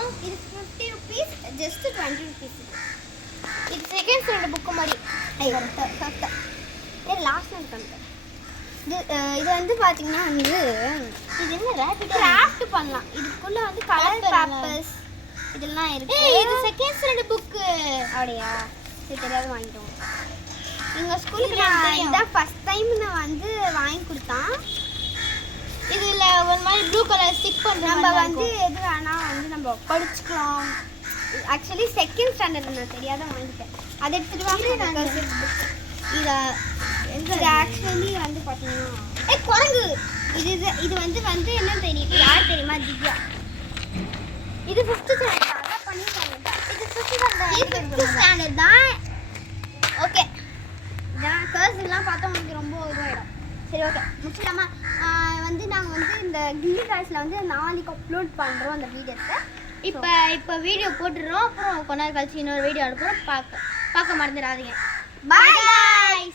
வரும். இது 50 rupees, just 20 rupees. இது செகண்ட் ஸ்டாண்டர்ட் புக் மாதிரி. லாஸ்ட் டைம் பண்ணிட்டேன். இது வந்து பாத்தீங்கன்னா வந்து இது என்ன ரேபிட் கிராஃப்ட் பண்ணலாம். இதுக்குள்ள வந்து கலர் பேப்பர்ஸ் இதெல்லாம் இருக்கு. இது செகண்ட் ஸ்டாண்டர்ட் புக். அப்படியா? சரி, தெரியாத வாங்கிட்டோம். எங்க ஸ்கூலுக்கு இது எனக்கு நான் தெரியும். இதான் ஃபர்ஸ்ட் டைம் நான் வந்து வாங்கி கொடுத்தான். இதுல ஒரு மாதிரி ப்ளூ கலர் ஸ்டிக் பண்ற நம்ம மாதிரி வந்து எது வேணா வந்து நம்ம படிச்சுக்கலாம். ஆக்சுவலி செகண்ட் ஸ்டாண்டர்ட் நான் தெரியாத வாங்கிட்டேன். அதை எடுத்துட்டு வாங்க. இது ஆக்சுவலி வந்து பார்த்தீங்கன்னா குரங்கு. இது வந்து என்ன தெரியும்? யார் தெரியுமா? திவ்யா. இது 5th ஸ்டாண்டர்ட். அதான் பண்ணிட்டாங்க. இது 5th ஸ்டாண்டர்ட் தான். ஓகே, இதான் கர்ஸ்லாம் பார்த்தா உங்களுக்கு ரொம்ப இதுவாயிடும். சரி, ஓகே, முடிச்சிடலாமா? வந்து நாங்கள் வந்து இந்த கில்லி டாய்ஸில் வந்து நாளைக்கு அப்லோட் பண்ணுறோம் அந்த வீடியோஸை. இப்போ வீடியோ போட்டுடுறோம். அப்புறம் கொஞ்ச நேரம் கழிச்சு இன்னொரு வீடியோ அனுப்புகிறோம். பார்க்க மறந்துடாதீங்க. பாய்.